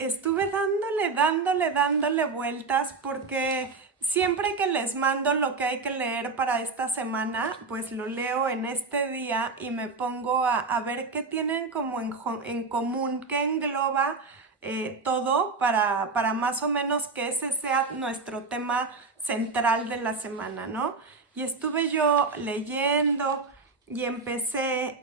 Estuve dándole vueltas porque siempre que les mando lo que hay que leer para esta semana, pues lo leo en este día y me pongo a ver qué tienen como en común, qué engloba todo para más o menos que ese sea nuestro tema central de la semana, ¿no? Y estuve yo leyendo y empecé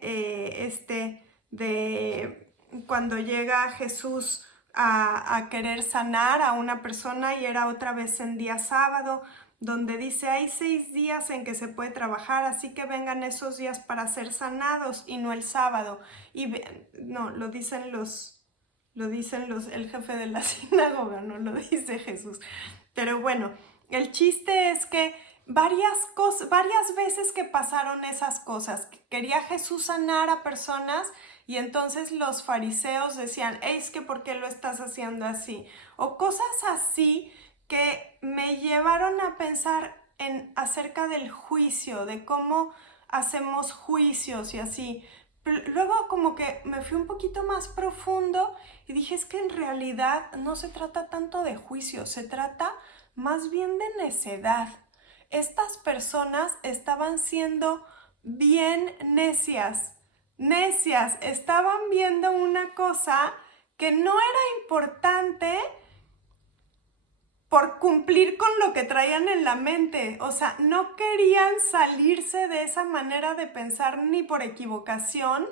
de cuando llega Jesús a querer sanar a una persona y era otra vez en día sábado, donde dice hay 6 días en que se puede trabajar, así que vengan esos días para ser sanados y no el sábado. No, el jefe de la sinagoga, no lo dice Jesús. Pero bueno, el chiste es que varias veces que pasaron esas cosas, quería Jesús sanar a personas y entonces los fariseos decían, es que ¿por qué lo estás haciendo así? O cosas así que me llevaron a pensar acerca del juicio, de cómo hacemos juicios y así. Luego como que me fui un poquito más profundo y dije, es que en realidad no se trata tanto de juicio, se trata más bien de necedad. Estas personas estaban siendo bien necias, estaban viendo una cosa que no era importante por cumplir con lo que traían en la mente. O sea, no querían salirse de esa manera de pensar ni por equivocación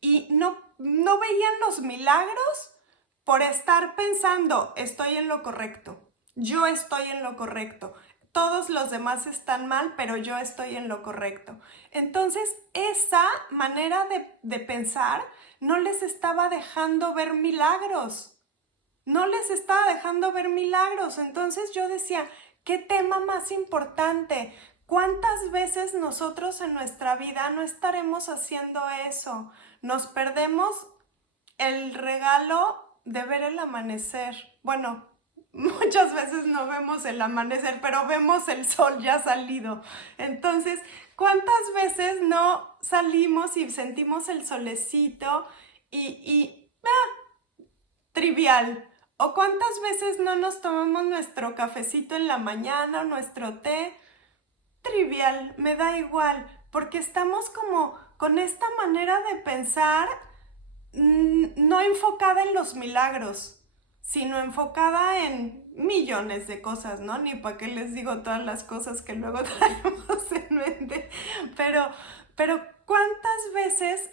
y no veían los milagros por estar pensando, estoy en lo correcto, yo estoy en lo correcto, todos los demás están mal, pero yo estoy en lo correcto. Entonces, esa manera de pensar no les estaba dejando ver milagros. No les estaba dejando ver milagros. Entonces yo decía, ¿qué tema más importante? ¿Cuántas veces nosotros en nuestra vida no estaremos haciendo eso? Nos perdemos el regalo de ver el amanecer. Bueno, muchas veces no vemos el amanecer, pero vemos el sol ya salido. Entonces, ¿cuántas veces no salimos y sentimos el solecito trivial? ¿O cuántas veces no nos tomamos nuestro cafecito en la mañana o nuestro té? Trivial, me da igual, porque estamos como con esta manera de pensar no enfocada en los milagros, sino enfocada en millones de cosas, ¿no? Ni para qué les digo todas las cosas que luego traemos en mente, pero ¿cuántas veces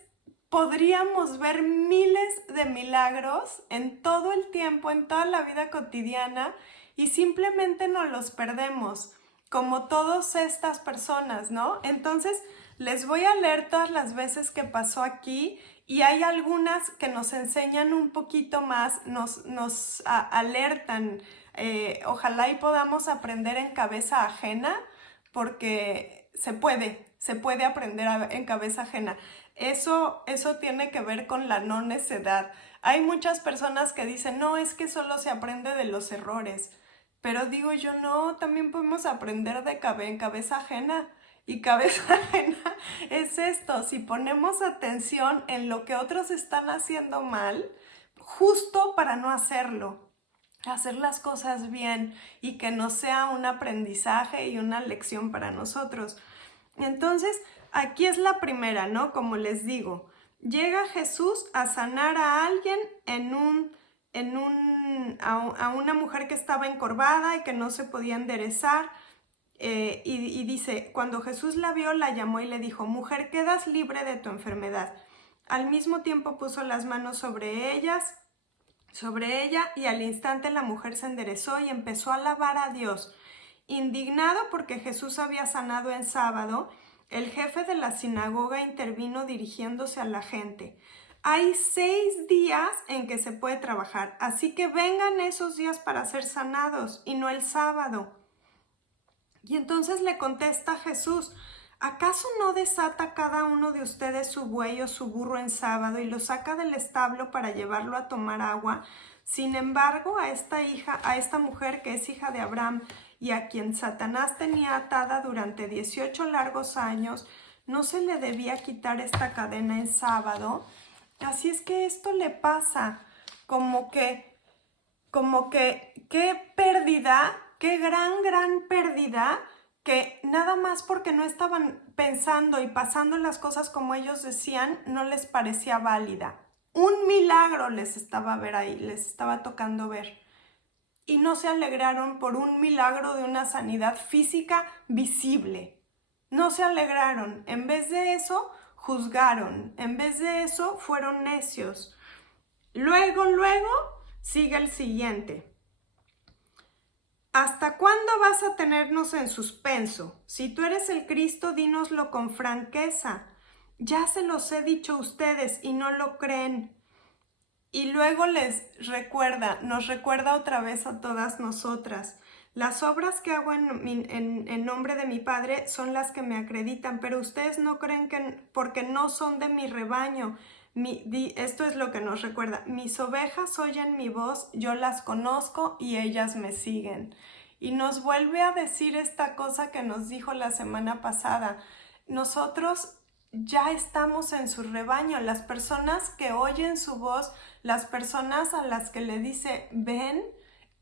podríamos ver miles de milagros en todo el tiempo, en toda la vida cotidiana y simplemente nos los perdemos, como todas estas personas, ¿no? Entonces, les voy a leer todas las veces que pasó aquí y hay algunas que nos enseñan un poquito más, nos alertan. Ojalá y podamos aprender en cabeza ajena, porque se puede aprender en cabeza ajena. Eso tiene que ver con la no necedad. Hay muchas personas que dicen, no, es que solo se aprende de los errores. Pero digo yo, no, también podemos aprender en cabeza ajena. Y cabeza ajena es esto, si ponemos atención en lo que otros están haciendo mal, justo para no hacerlo, hacer las cosas bien y que no sea un aprendizaje y una lección para nosotros. Entonces, aquí es la primera, ¿no? Como les digo, llega Jesús a sanar a alguien a una mujer que estaba encorvada y que no se podía enderezar. Y dice, cuando Jesús la vio, la llamó y le dijo, mujer, quedas libre de tu enfermedad. Al mismo tiempo puso las manos sobre ella, y al instante la mujer se enderezó y empezó a alabar a Dios. Indignado porque Jesús había sanado en sábado, el jefe de la sinagoga intervino dirigiéndose a la gente. Hay 6 días en que se puede trabajar, así que vengan esos días para ser sanados y no el sábado. Y entonces le contesta Jesús, ¿acaso no desata cada uno de ustedes su buey o su burro en sábado y lo saca del establo para llevarlo a tomar agua? Sin embargo, a esta mujer que es hija de Abraham y a quien Satanás tenía atada durante 18 largos años, ¿no se le debía quitar esta cadena en sábado? Así es que esto le pasa, como que como que qué pérdida, qué gran pérdida, que nada más porque no estaban pensando y pasando las cosas como ellos decían, no les parecía válida. Un milagro les estaba ver ahí, les estaba tocando ver. Y no se alegraron por un milagro de una sanidad física visible. No se alegraron. En vez de eso, juzgaron. En vez de eso, fueron necios. Luego, sigue el siguiente. ¿Hasta cuándo vas a tenernos en suspenso? Si tú eres el Cristo, dínoslo con franqueza. Ya se los he dicho a ustedes y no lo creen. Y luego nos recuerda otra vez a todas nosotras. Las obras que hago en nombre de mi Padre son las que me acreditan, pero ustedes no creen que porque no son de mi rebaño. Esto es lo que nos recuerda. Mis ovejas oyen mi voz, yo las conozco y ellas me siguen. Y nos vuelve a decir esta cosa que nos dijo la semana pasada. Nosotros ya estamos en su rebaño. Las personas que oyen su voz, las personas a las que le dice, ven,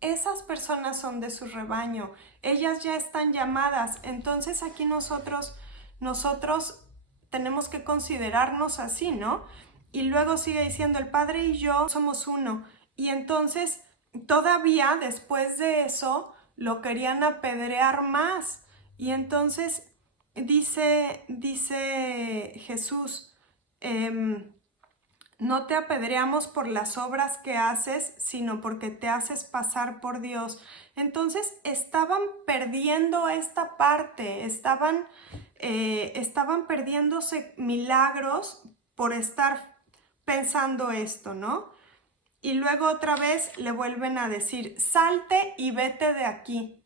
esas personas son de su rebaño. Ellas ya están llamadas. Entonces aquí nosotros tenemos que considerarnos así, ¿no? Y luego sigue diciendo, el Padre y yo somos uno. Y entonces, todavía después de eso, lo querían apedrear más. Y entonces dice Jesús, no te apedreamos por las obras que haces, sino porque te haces pasar por Dios. Entonces estaban perdiendo esta parte, estaban perdiéndose milagros por estar pensando esto, ¿no? Y luego otra vez le vuelven a decir, salte y vete de aquí,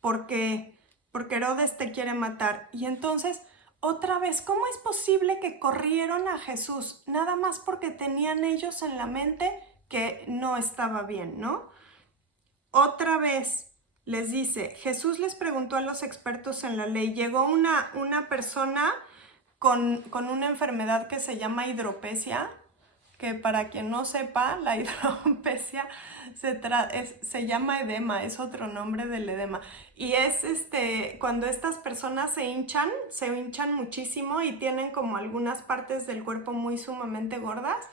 porque Herodes te quiere matar. Y entonces, otra vez, ¿cómo es posible que corrieron a Jesús? Nada más porque tenían ellos en la mente que no estaba bien, ¿no? Otra vez les dice, Jesús les preguntó a los expertos en la ley, llegó una persona con una enfermedad que se llama hidropesia, que para quien no sepa, la hidropesia se llama edema, es otro nombre del edema. Y es cuando estas personas se hinchan muchísimo y tienen como algunas partes del cuerpo muy sumamente gordas,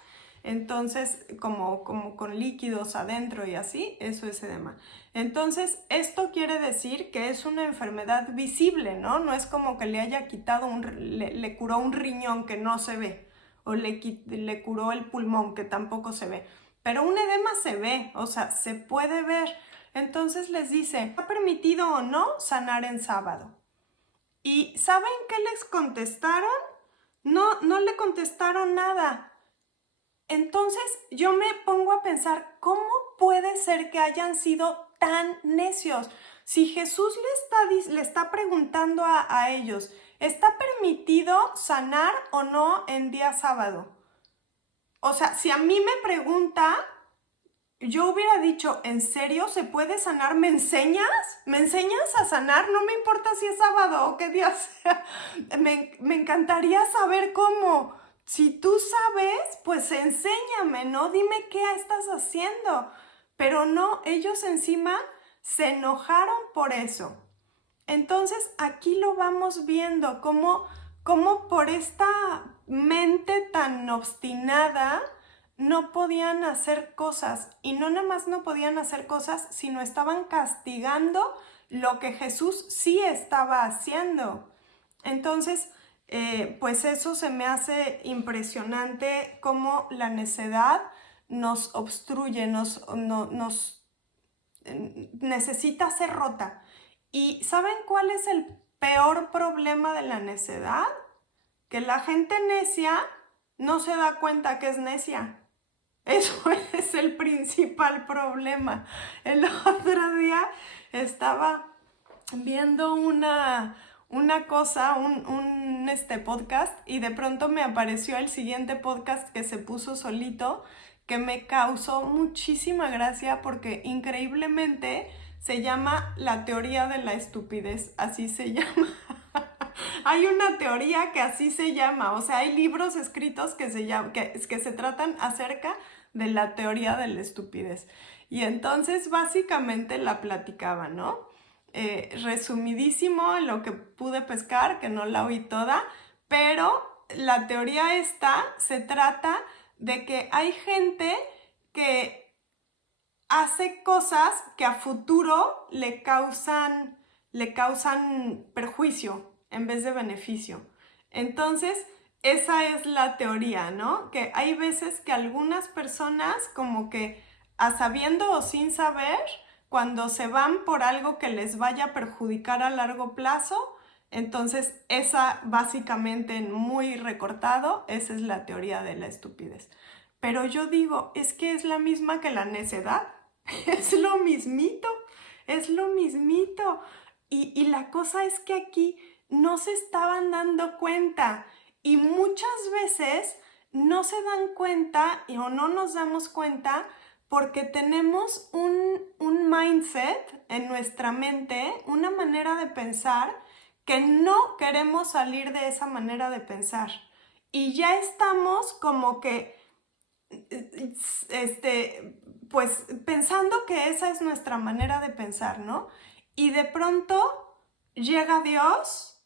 entonces como con líquidos adentro y así, eso es edema. Entonces, esto quiere decir que es una enfermedad visible, ¿no? No es como que le haya quitado le curó un riñón que no se ve, o le curó el pulmón que tampoco se ve. Pero un edema se ve, o sea, se puede ver. Entonces les dice, ¿está permitido o no sanar en sábado? ¿Y saben qué les contestaron? No le contestaron nada. Entonces yo me pongo a pensar, ¿cómo puede ser que hayan sido tan necios? Si Jesús le está preguntando a ellos, ¿está permitido sanar o no en día sábado? O sea, si a mí me pregunta, yo hubiera dicho, ¿en serio se puede sanar? ¿Me enseñas? ¿Me enseñas a sanar? No me importa si es sábado o qué día sea. Me encantaría saber cómo. Si tú sabes, pues enséñame, ¿no? Dime qué estás haciendo. Pero no, ellos encima se enojaron por eso. Entonces aquí lo vamos viendo, cómo por esta mente tan obstinada no podían hacer cosas. Y no nada más no podían hacer cosas, sino estaban castigando lo que Jesús sí estaba haciendo. Entonces, pues eso se me hace impresionante cómo la necedad nos obstruye, necesita ser rota. ¿Y saben cuál es el peor problema de la necedad? Que la gente necia no se da cuenta que es necia. Eso es el principal problema. El otro día estaba viendo una cosa, un podcast, y de pronto me apareció el siguiente podcast que se puso solito, que me causó muchísima gracia porque increíblemente se llama La teoría de la estupidez, así se llama. Hay una teoría que así se llama, o sea, hay libros escritos que se tratan acerca de la teoría de la estupidez. Y entonces básicamente la platicaba, ¿no? Resumidísimo en lo que pude pescar, que no la oí toda, pero la teoría esta se trata de que hay gente que hace cosas que a futuro le causan perjuicio en vez de beneficio. Entonces, esa es la teoría, ¿no? Que hay veces que algunas personas como que a sabiendo o sin saber, cuando se van por algo que les vaya a perjudicar a largo plazo, entonces esa básicamente muy recortado, esa es la teoría de la estupidez. Pero yo digo, es que es la misma que la necedad. Es lo mismito, es lo mismito. Y la cosa es que aquí no se estaban dando cuenta y muchas veces no se dan cuenta o no nos damos cuenta porque tenemos un mindset en nuestra mente, una manera de pensar que no queremos salir de esa manera de pensar. Y ya estamos como que pues pensando que esa es nuestra manera de pensar, ¿no? Y de pronto llega Dios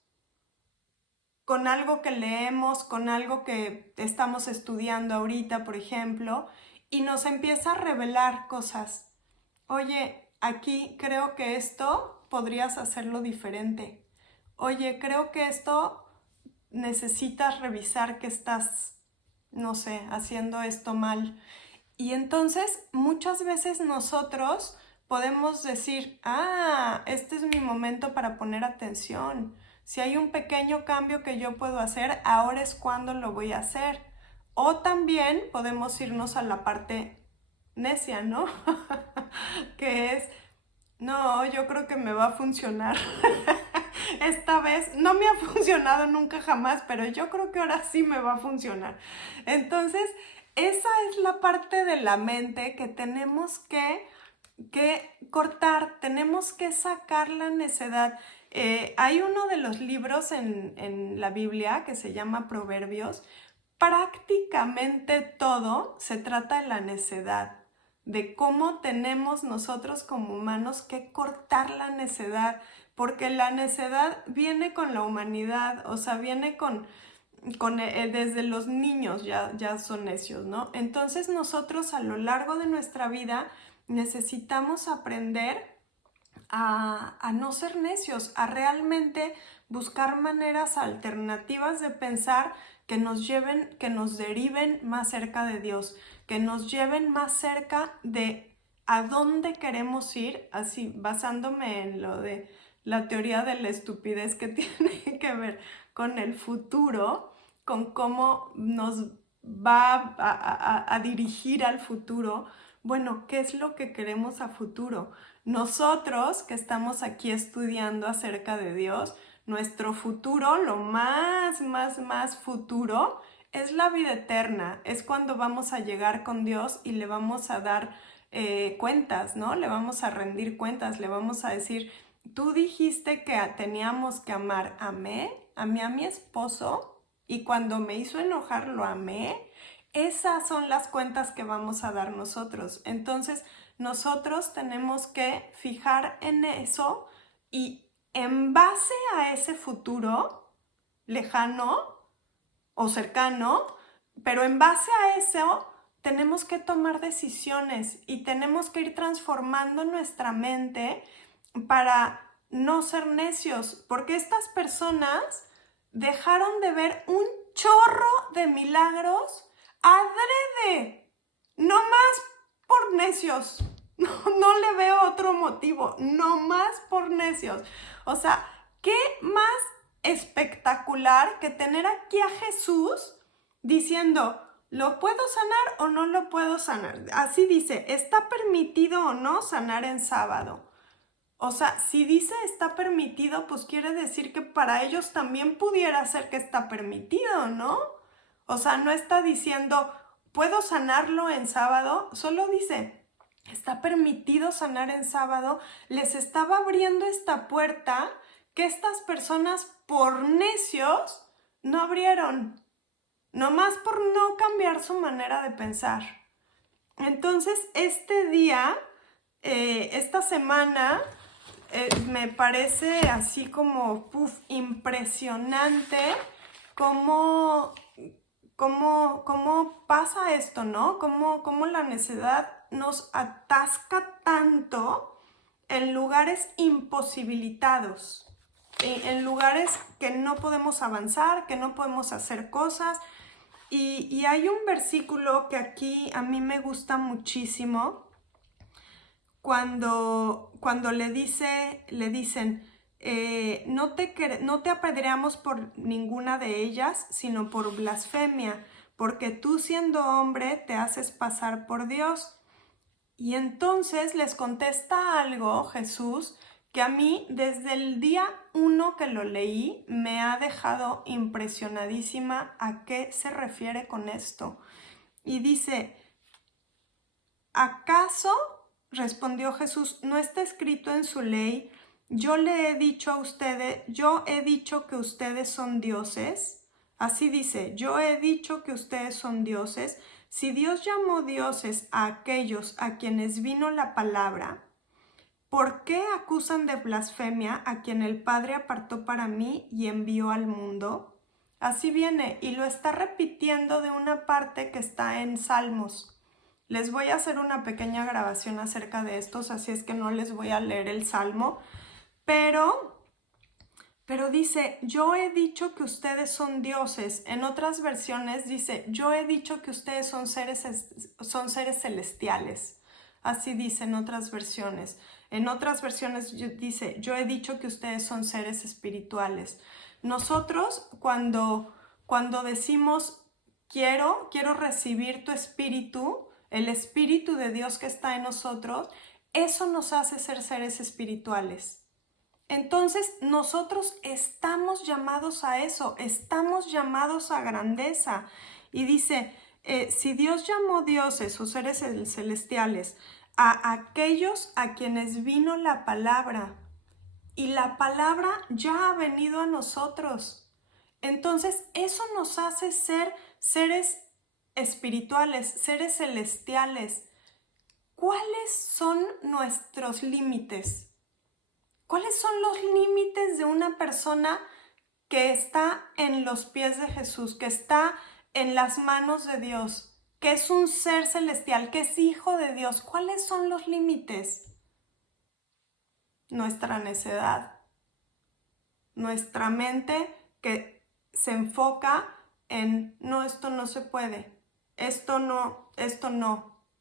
con algo que leemos, con algo que estamos estudiando ahorita, por ejemplo, y nos empieza a revelar cosas. Oye, aquí creo que esto podrías hacerlo diferente. Oye, creo que esto necesitas revisar que estás, no sé, haciendo esto mal. Y entonces muchas veces nosotros podemos decir, este es mi momento para poner atención. Si hay un pequeño cambio que yo puedo hacer, ahora es cuando lo voy a hacer. O también podemos irnos a la parte necia, ¿no? Que es, no, yo creo que me va a funcionar. Esta vez no me ha funcionado nunca jamás, pero yo creo que ahora sí me va a funcionar. Entonces, esa es la parte de la mente que tenemos que cortar, tenemos que sacar la necedad. Hay uno de los libros en la Biblia que se llama Proverbios. Prácticamente todo se trata de la necedad, de cómo tenemos nosotros como humanos que cortar la necedad, porque la necedad viene con la humanidad, o sea, viene desde los niños ya son necios, ¿no? Entonces nosotros a lo largo de nuestra vida necesitamos aprender a no ser necios, a realmente buscar maneras alternativas de pensar que nos lleven, que nos deriven más cerca de Dios, que nos lleven más cerca de a dónde queremos ir, así basándome en lo de la teoría de la estupidez que tiene que ver con el futuro, con cómo nos va a dirigir al futuro. Bueno, ¿qué es lo que queremos a futuro? Nosotros que estamos aquí estudiando acerca de Dios, nuestro futuro, lo más futuro, es la vida eterna. Es cuando vamos a llegar con Dios y le vamos a dar cuentas, ¿no? Le vamos a rendir cuentas, le vamos a decir, tú dijiste que teníamos que amar, amé a mi esposo y cuando me hizo enojar lo amé. Esas son las cuentas que vamos a dar nosotros. Entonces, nosotros tenemos que fijar en eso y en base a ese futuro lejano o cercano, pero en base a eso tenemos que tomar decisiones y tenemos que ir transformando nuestra mente para no ser necios, porque estas personas dejaron de ver un chorro de milagros adrede, no más por necios. No le veo otro motivo, no más por necios. O sea, ¿qué más espectacular que tener aquí a Jesús diciendo, ¿lo puedo sanar o no lo puedo sanar? Así dice, ¿está permitido o no sanar en sábado? O sea, si dice está permitido, pues quiere decir que para ellos también pudiera ser que está permitido, ¿no? O sea, no está diciendo, ¿puedo sanarlo en sábado? Solo dice, está permitido sanar en sábado. Les estaba abriendo esta puerta que estas personas por necios no abrieron, nomás por no cambiar su manera de pensar. Entonces, este día esta semana me parece así como impresionante cómo pasa esto, ¿no? Cómo la necedad nos atasca tanto en lugares imposibilitados, en lugares que no podemos avanzar, que no podemos hacer cosas. Y hay un versículo que aquí a mí me gusta muchísimo, cuando le dicen, no te apedreamos por ninguna de ellas, sino por blasfemia, porque tú siendo hombre te haces pasar por Dios. Y entonces les contesta algo Jesús que a mí desde el día 1 que lo leí me ha dejado impresionadísima a qué se refiere con esto. Y dice, ¿acaso, respondió Jesús, no está escrito en su ley, yo he dicho que ustedes son dioses? Así dice, yo he dicho que ustedes son dioses. Si Dios llamó dioses a aquellos a quienes vino la palabra, ¿por qué acusan de blasfemia a quien el Padre apartó para mí y envió al mundo? Así viene, y lo está repitiendo de una parte que está en Salmos. Les voy a hacer una pequeña grabación acerca de estos, así es que no les voy a leer el Salmo, pero dice, yo he dicho que ustedes son dioses. En otras versiones dice, yo he dicho que ustedes son seres celestiales. Así dice en otras versiones. En otras versiones dice, yo he dicho que ustedes son seres espirituales. Nosotros cuando decimos, quiero recibir tu espíritu, el espíritu de Dios que está en nosotros, eso nos hace ser seres espirituales. Entonces nosotros estamos llamados a eso, estamos llamados a grandeza. Y dice, si Dios llamó dioses o seres celestiales a aquellos a quienes vino la palabra, y la palabra ya ha venido a nosotros, entonces eso nos hace ser seres espirituales, seres celestiales. ¿Cuáles son nuestros límites? ¿Cuáles son los límites de una persona que está en los pies de Jesús, que está en las manos de Dios, que es un ser celestial, que es hijo de Dios? ¿Cuáles son los límites? Nuestra necedad, nuestra mente que se enfoca en, no, esto no se puede, esto no,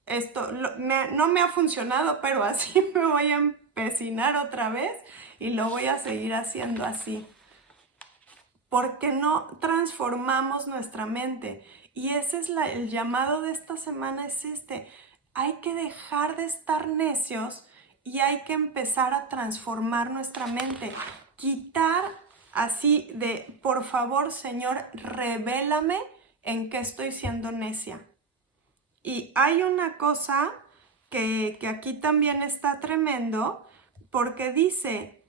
no me ha funcionado, pero así me voy a empecinar otra vez y lo voy a seguir haciendo así. Porque no transformamos nuestra mente. Y ese es el llamado de esta semana, es hay que dejar de estar necios y hay que empezar a transformar nuestra mente. Quitar así de, por favor, Señor, revélame en qué estoy siendo necia. Y hay una cosa que aquí también está tremendo, porque dice,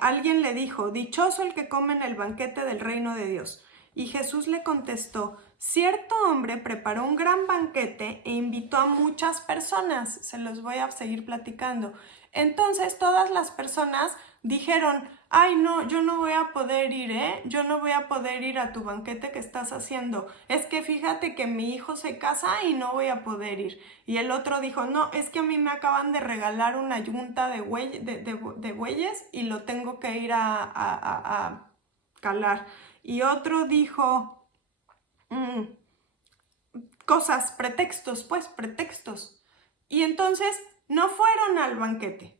alguien le dijo, dichoso el que come en el banquete del reino de Dios. Y Jesús le contestó, cierto hombre preparó un gran banquete e invitó a muchas personas. Se los voy a seguir platicando. Entonces todas las personas dijeron, ay no, yo no voy a poder ir, yo no voy a poder ir a tu banquete que estás haciendo. Es que fíjate que mi hijo se casa y no voy a poder ir. Y el otro dijo, no, es que a mí me acaban de regalar una yunta de bueyes y lo tengo que ir a calar. Y otro dijo, cosas, pretextos. Y entonces no fueron al banquete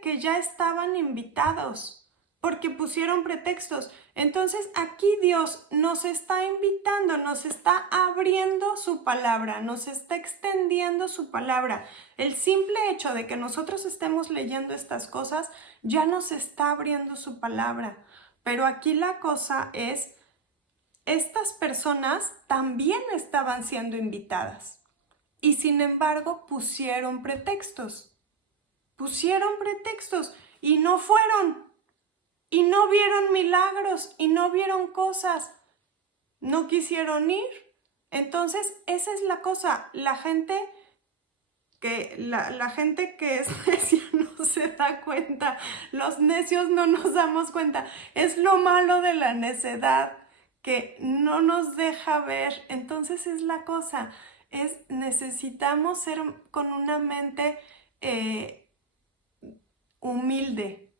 que ya estaban invitados, porque pusieron pretextos. Entonces aquí Dios nos está invitando, nos está abriendo su palabra, nos está extendiendo su palabra. El simple hecho de que nosotros estemos leyendo estas cosas ya nos está abriendo su palabra. Pero aquí la cosa es, estas personas también estaban siendo invitadas y sin embargo pusieron pretextos y no fueron, y no vieron milagros, y no vieron cosas, no quisieron ir. Entonces esa es la cosa, la gente que la gente que es necia no se da cuenta, los necios no nos damos cuenta. Es lo malo de la necedad, que no nos deja ver. Entonces es la cosa, necesitamos ser con una mente humilde,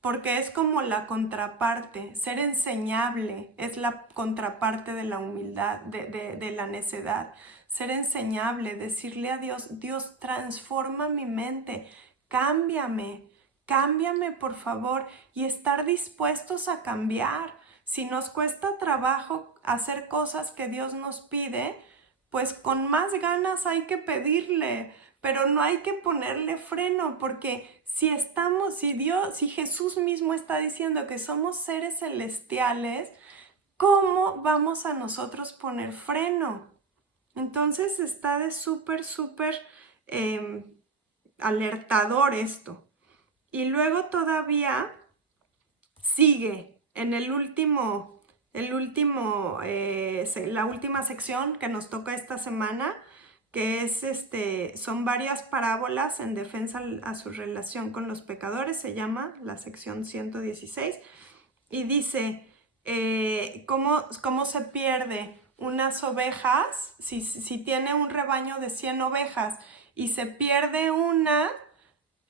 porque es como la contraparte. Ser enseñable es la contraparte de la humildad, de la necedad. Ser enseñable, decirle a Dios, Dios, transforma mi mente, cámbiame, cámbiame por favor, y estar dispuestos a cambiar. Si nos cuesta trabajo hacer cosas que Dios nos pide, pues con más ganas hay que pedirle, pero no hay que ponerle freno, porque si Jesús mismo está diciendo que somos seres celestiales, ¿cómo vamos a nosotros poner freno? Entonces está de súper alertador esto. Y luego todavía sigue en la última sección que nos toca esta semana, que es son varias parábolas en defensa a su relación con los pecadores. Se llama la sección 116 y dice cómo se pierde unas ovejas. Si tiene un rebaño de 100 ovejas y se pierde una,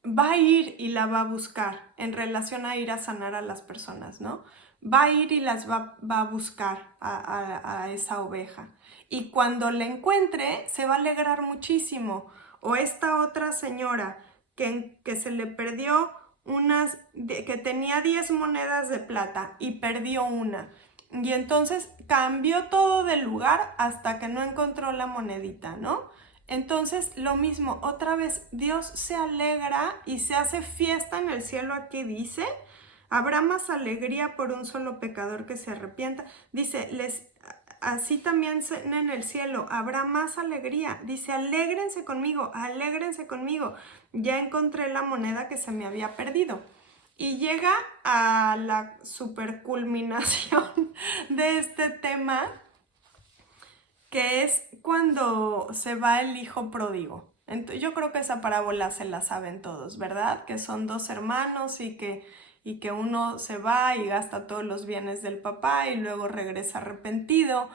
va a ir y la va a buscar en relación a ir a sanar a las personas, ¿no? Va a ir y va a buscar a esa oveja. Y cuando la encuentre, se va a alegrar muchísimo. O esta otra señora que se le perdió que tenía 10 monedas de plata y perdió una. Y entonces cambió todo de lugar hasta que no encontró la monedita, ¿no? Entonces, lo mismo, otra vez, Dios se alegra y se hace fiesta en el cielo. Aquí dice, habrá más alegría por un solo pecador que se arrepienta. Dice, así también en el cielo habrá más alegría. Dice, alégrense conmigo, ya encontré la moneda que se me había perdido. Y llega a la superculminación de este tema, que es cuando se va el hijo pródigo. Entonces, yo creo que esa parábola se la saben todos, ¿verdad? Que son dos hermanos y que uno se va y gasta todos los bienes del papá y luego regresa arrepentido.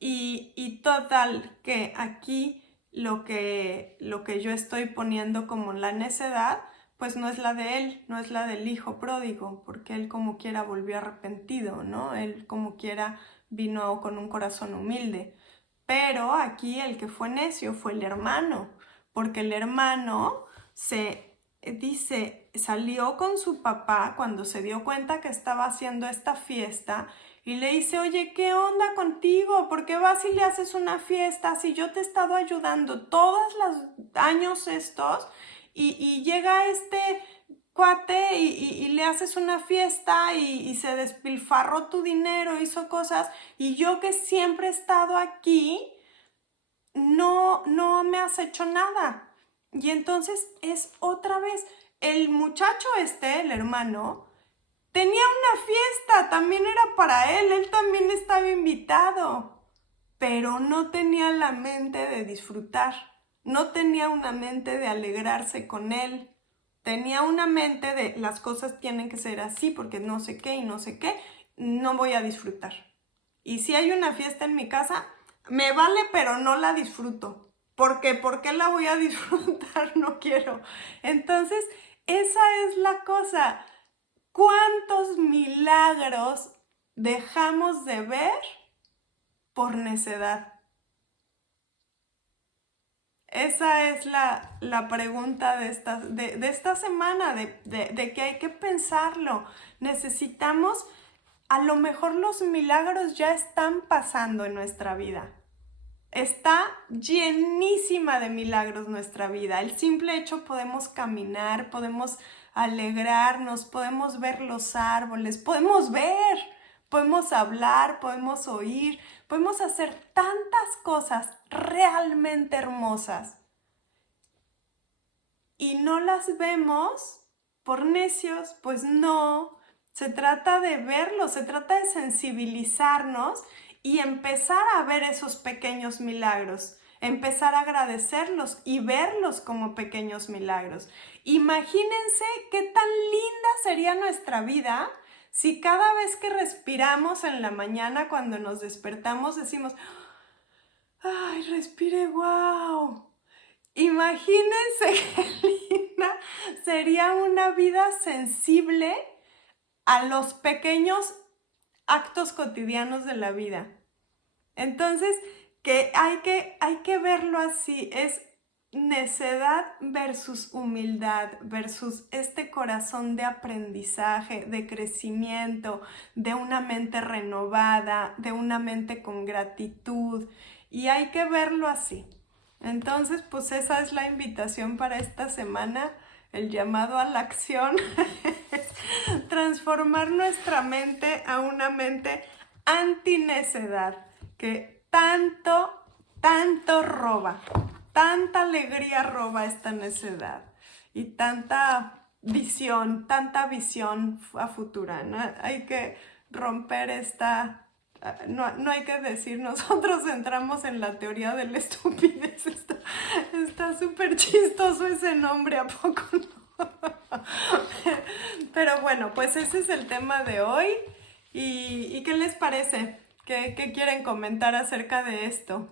Y total, que aquí lo que yo estoy poniendo como la necedad, pues no es la de él, no es la del hijo pródigo, porque él como quiera volvió arrepentido, ¿no? Él como quiera vino con un corazón humilde. Pero aquí el que fue necio fue el hermano, porque el hermano salió con su papá cuando se dio cuenta que estaba haciendo esta fiesta y le dice, oye, ¿qué onda contigo? ¿Por qué vas y le haces una fiesta si yo te he estado ayudando todos los años estos? Y llega este cuate y le haces una fiesta y se despilfarró tu dinero, hizo cosas, y yo que siempre he estado aquí, no me has hecho nada. Y entonces es otra vez, el muchacho el hermano, tenía una fiesta, también era para él también estaba invitado, pero no tenía la mente de disfrutar, no tenía una mente de alegrarse con él. Tenía una mente de las cosas tienen que ser así porque no sé qué y no sé qué, no voy a disfrutar. Y si hay una fiesta en mi casa, me vale, pero no la disfruto. ¿Por qué? ¿Por qué la voy a disfrutar? No quiero. Entonces, esa es la cosa. ¿Cuántos milagros dejamos de ver por necedad? Esa es la pregunta de esta semana, de que hay que pensarlo. Necesitamos, a lo mejor los milagros ya están pasando en nuestra vida. Está llenísima de milagros nuestra vida. El simple hecho, podemos caminar, podemos alegrarnos, podemos ver los árboles, podemos hablar, podemos oír, podemos hacer tantas cosas realmente hermosas y no las vemos por necios. Pues no, se trata de verlo, se trata de sensibilizarnos y empezar a ver esos pequeños milagros. empezar a agradecerlos y verlos como pequeños milagros. Imagínense qué tan linda sería nuestra vida si cada vez que respiramos en la mañana, cuando nos despertamos, decimos, ¡ay, respire, wow! Imagínense qué linda sería una vida sensible a los pequeños actos cotidianos de la vida. Entonces, que hay que verlo así, es necedad versus humildad, versus este corazón de aprendizaje, de crecimiento, de una mente renovada, de una mente con gratitud, y hay que verlo así. Entonces, pues esa es la invitación para esta semana, el llamado a la acción, es transformar nuestra mente a una mente antinecedad, que tanto roba, tanta alegría roba esta necedad y tanta visión a futura, ¿no? Hay que romper esta... No hay que decir, nosotros entramos en la teoría de la estupidez. Está súper chistoso ese nombre, ¿a poco no? Pero bueno, pues ese es el tema de hoy. ¿Y qué les parece? ¿Qué quieren comentar acerca de esto?